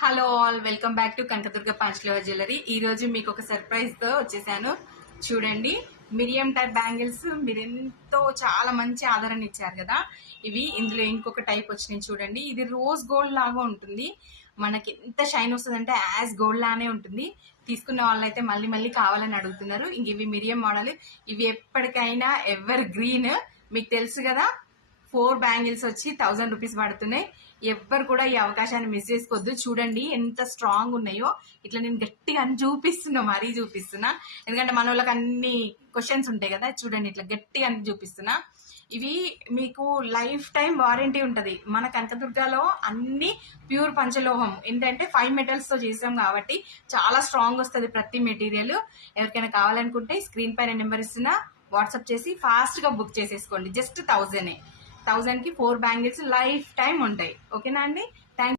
Hello all, welcome back to Kanakadurga పంచలవ jewellery. ఈ రోజు మీకు ఒక సర్ప్రైజ్ తో వచ్చేసాను. చూడండి, మిరియం టైప్ బ్యాంగిల్స్ మీరు ఎంతో చాలా మంచి ఆదరణ ఇచ్చారు కదా. ఇవి ఇందులో ఇంకొక టైప్ వచ్చినాయి. చూడండి, ఇది రోజ్ గోల్డ్ లాగా ఉంటుంది. మనకి ఎంత షైన్ వస్తుంది అంటే యాజ్ గోల్డ్ లానే ఉంటుంది. తీసుకున్న వాళ్ళైతే మళ్ళీ మళ్ళీ కావాలని అడుగుతున్నారు. ఇంక ఇవి మిరియం మోడల్. ఇవి ఎప్పటికైనా ఎవర్ గ్రీన్. మీకు తెలుసు కదా, 4 బ్యాంగిల్స్ వచ్చి 1000 రూపీస్ పడుతున్నాయి. ఎవ్వరు కూడా ఈ అవకాశాన్ని మిస్ చేసుకోవద్దు. చూడండి ఎంత స్ట్రాంగ్ ఉన్నాయో. ఇట్లా నేను గట్టిగా అని చూపిస్తున్నా, మరీ చూపిస్తున్నా, ఎందుకంటే మన వాళ్ళకి అన్ని క్వశ్చన్స్ ఉంటాయి కదా. చూడండి, ఇట్లా గట్టిగా అని చూపిస్తున్నా. ఇవి మీకు లైఫ్ టైం వారంటీ ఉంటది. మన కనకదుర్గలో అన్ని ప్యూర్ పంచలోహం, ఏంటంటే 5 మెటల్స్ తో చేసాం కాబట్టి చాలా స్ట్రాంగ్ వస్తుంది ప్రతి మెటీరియల్. ఎవరికైనా కావాలనుకుంటే స్క్రీన్ పైన నెంబర్ ఇస్తున్నా, వాట్సాప్ చేసి ఫాస్ట్ గా బుక్ చేసేసుకోండి. జస్ట్ 1000 కి 4 బ్యాంగిల్స్ లైఫ్ టైం ఉంటాయి. ఓకేనా అండి?